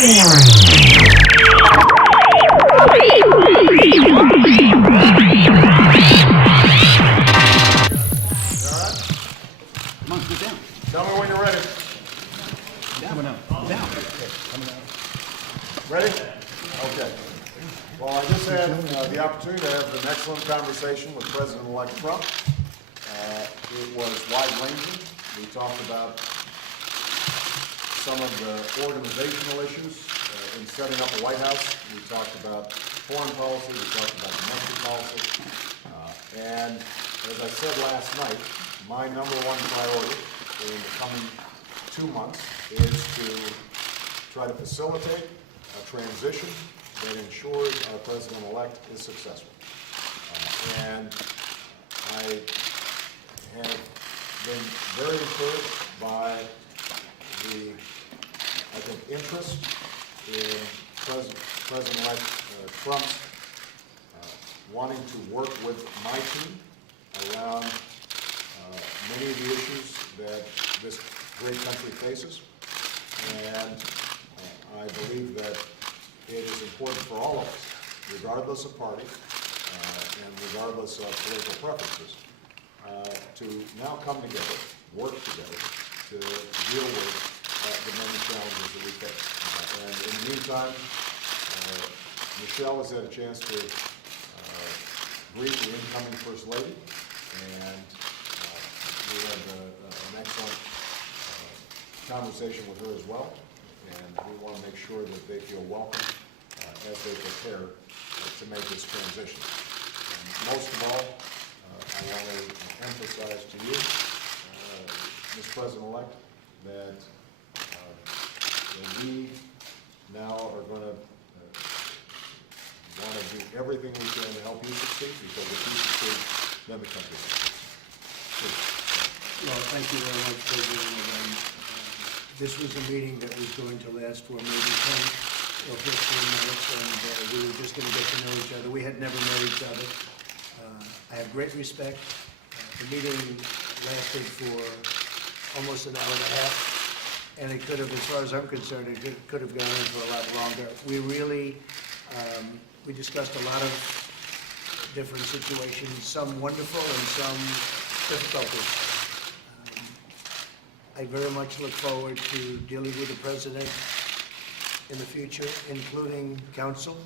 Tell me when you're ready. Coming up. Down. Ready? Okay. Well, I just had the opportunity to have an excellent conversation with President-elect Trump. It was wide-ranging. We talked about some of the organizational issues in setting up a White House. We talked about foreign policy. We talked about domestic policy. And as I said last night, my number one priority in the coming 2 months is to try to facilitate a transition that ensures our president-elect is successful. And I have been very encouraged by the, I think, interest in President-elect Trump's wanting to work with my team around many of the issues that this great country faces. And I believe that it is important for all of us, regardless of party and regardless of political preferences, to now come together, work together to deal with the many challenges that we face. And in the meantime, Michelle has had a chance to greet the incoming First Lady, and we had an excellent conversation with her as well, and we want to make sure that they feel welcome as they prepare to make this transition. And most of all, I want to emphasize to you, Ms. President-elect, that we now are going to want to do everything we can to help you succeed, because if you succeed, then the country succeeds. Well, thank you very much, President. This was a meeting that was going to last for maybe 10 or 15 minutes, and we were just going to get to know each other. We had never met each other. I have great respect. The meeting lasted for almost an hour and a half, and it could have, as far as I'm concerned, it could have gone on for a lot longer. We really, we discussed a lot of different situations, some wonderful and some difficulties. I very much look forward to dealing with the President in the future, including counsel.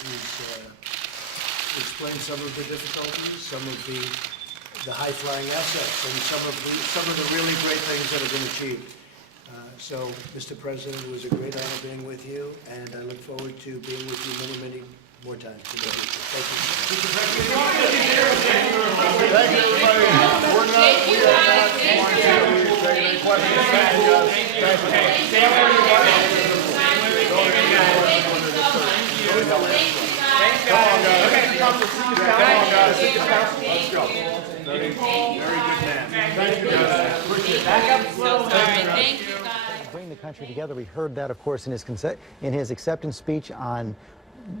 He's explained some of the difficulties, some of the high-flying assets, and some of the really great things that have been achieved. So, Mr. President, it was a great honor being with you, and I look forward to being with you many, many more times in the future. Thank you. Thank you, everybody. We are not going to take any questions. Come on, guys. Let's go. Very good man. Thank you, guys. Back up slow. Thank you, guys. Bring the country together. We heard that, of course, in his acceptance speech on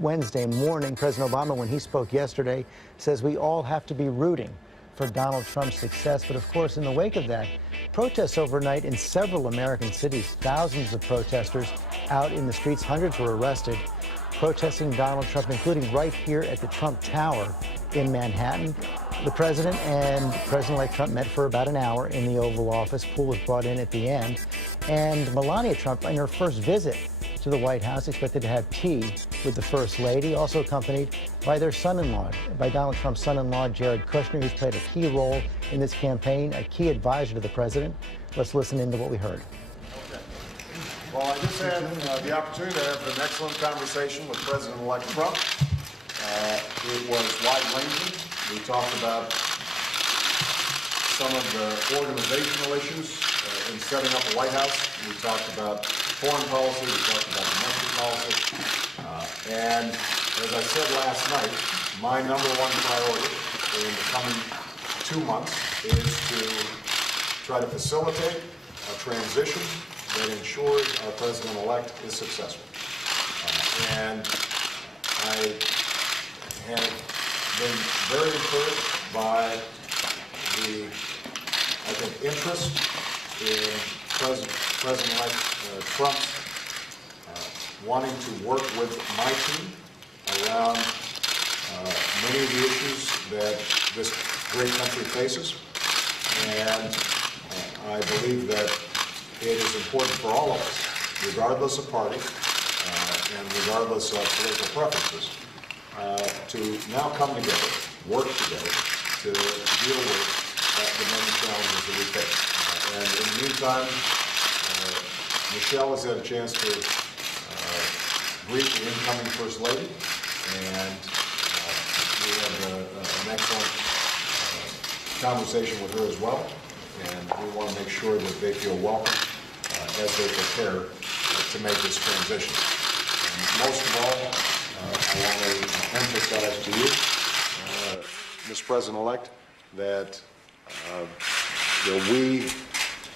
Wednesday morning. President Obama, when he spoke yesterday, says we all have to be rooting for Donald Trump's success. But of course, in the wake of that, protests overnight in several American cities, thousands of protesters out in the streets, hundreds were arrested, protesting Donald Trump, including right here at the Trump Tower in Manhattan. The president and President-elect Trump met for about an hour in the Oval Office. Pool was brought in at the end. And Melania Trump, in her first visit to the White House, expected to have tea with the First Lady, also accompanied by their son-in-law, by Donald Trump's son-in-law, Jared Kushner, who's played a key role in this campaign, a key advisor to the president. Let's listen into what we heard. Okay. Well, I just had the opportunity to have an excellent conversation with President-elect Trump. It was wide-ranging. We talked about some of the organizational issues in setting up a White House. We talked about foreign policy. We talked about domestic policy. And as I said last night, my number one priority in the coming 2 months is to try to facilitate a transition that ensures our president-elect is successful. And I have been very encouraged by the, I think, interest in President-elect Trump's wanting to work with my team around many of the issues that this great country faces. And I believe that it is important for all of us, regardless of party and regardless of political preferences, to now come together, work together to deal with the many challenges that we face. And in the meantime, Michelle has had a chance to greet the incoming First Lady, and we had an excellent conversation with her as well, and we want to make sure that they feel welcome as they prepare to make this transition. And most of all, I want to emphasize to you, Ms. President-elect, that we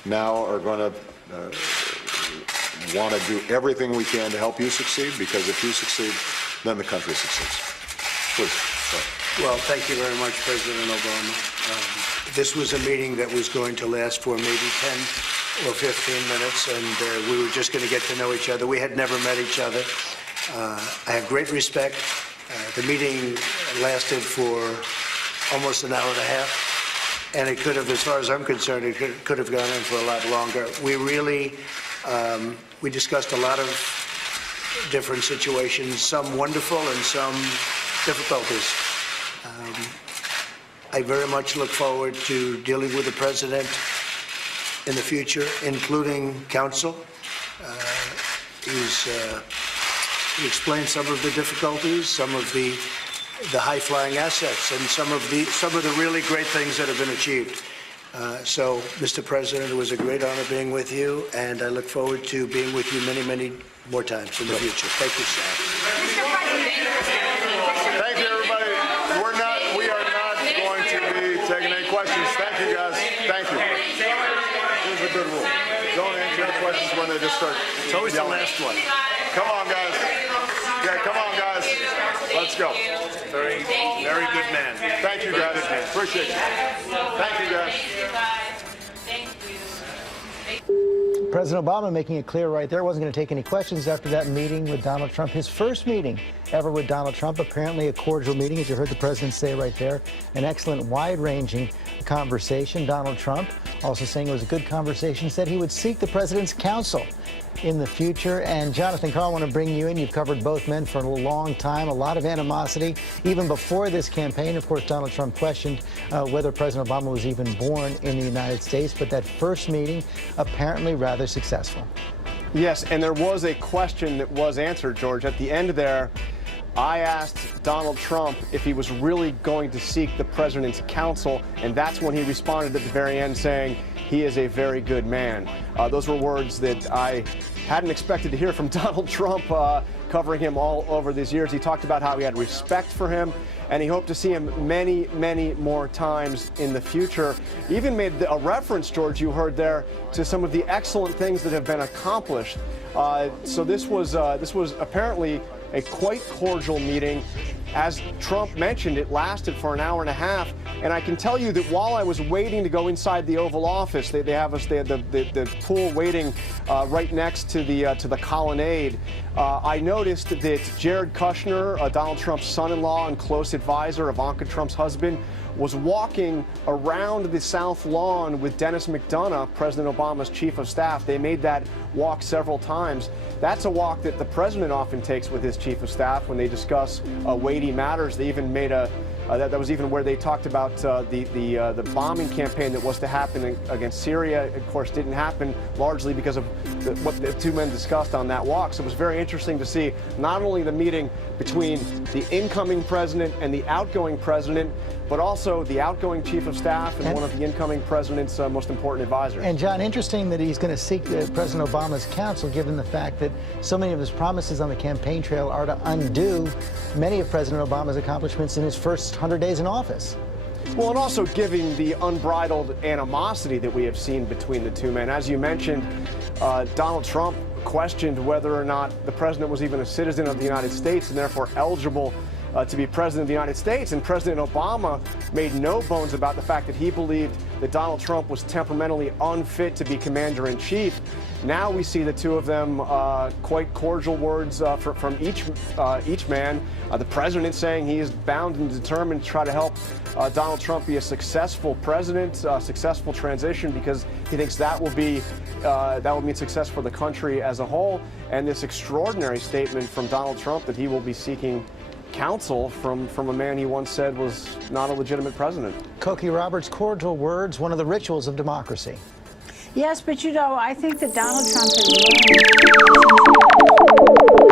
now are going to want to do everything we can to help you succeed, because if you succeed, then the country succeeds. Please. Well, thank you very much, President Obama. This was a meeting that was going to last for maybe 10 or 15 minutes, and we were just going to get to know each other. We had never met each other. I have great respect. The meeting lasted for almost an hour and a half, and it could have, as far as I'm concerned, it could have gone in for a lot longer. We really, we discussed a lot of different situations, some wonderful and some difficulties. I very much look forward to dealing with the President in the future, including counsel. He explained some of the difficulties, some of the high-flying assets, and some of the really great things that have been achieved. So, Mr. President, it was a great honor being with you, and I look forward to being with you many, many more times in the future. Thank you, sir. Thank you, everybody. We are not going to be taking any questions. Thank you, guys. Thank you. Here's a good rule. Don't answer the questions when they just start. It's always the last one. Come on, guys. Yeah, come on, guys. Let's go. Very good man. Thank you, guys. Appreciate you. Thank you, guys. Thank you. President Obama making it clear right there, wasn't going to take any questions after that meeting with Donald Trump. His first meeting ever with Donald Trump, apparently a cordial meeting, as you heard the president say right there. An excellent, wide-ranging conversation. Donald Trump also saying it was a good conversation, said he would seek the president's counsel in the future. And Jonathan Carl, I want to bring you in. You've covered both men for a long time, a lot of animosity. Even before this campaign, of course, Donald Trump questioned whether President Obama was even born in the United States. But that first meeting, apparently rather successful. Yes, and there was a question that was answered, George. At the end there, I asked Donald Trump if he was really going to seek the president's counsel, and that's when he responded at the very end saying he is a very good man. Those were words that I hadn't expected to hear from Donald Trump, covering him all over these years. He talked about how he had respect for him, and he hoped to see him many, many more times in the future. Even made a reference, George, you heard there, to some of the excellent things that have been accomplished. So this was apparently a quite cordial meeting. As Trump mentioned, it lasted for an hour and a half, and I can tell you that while I was waiting to go inside the Oval Office, they had the pool waiting right next to the colonnade. I noticed that Jared Kushner, Donald Trump's son-in-law and close advisor, Ivanka Trump's husband, was walking around the South Lawn with Dennis McDonough, President Obama's chief of staff. They made that walk several times. That's a walk that the president often takes with his chief of staff when they discuss weighty matters. They even made that was even where they talked about the bombing campaign that was to happen against Syria. Of course, didn't happen largely because of what the two men discussed on that walk. So it was very interesting to see not only the meeting between the incoming president and the outgoing president, but also the outgoing chief of staff and one of the incoming president's most important advisors. And John, interesting that he's going to seek President Obama's counsel, given the fact that so many of his promises on the campaign trail are to undo many of President Obama's accomplishments in his first 100 days in office. Well, and also giving the unbridled animosity that we have seen between the two men. As you mentioned, Donald Trump questioned whether or not the president was even a citizen of the United States and therefore eligible to be president of the United States. And President Obama made no bones about the fact that he believed that Donald Trump was temperamentally unfit to be commander-in-chief. Now we see the two of them quite cordial words from each man. The president saying he is bound and determined to try to help Donald Trump be a successful president, successful transition, because he thinks that will mean success for the country as a whole. And this extraordinary statement from Donald Trump that he will be seeking counsel from a man he once said was not a legitimate president. Cokie Roberts, cordial words, one of the rituals of democracy. Yes, but you know, I think that Donald Trump has learned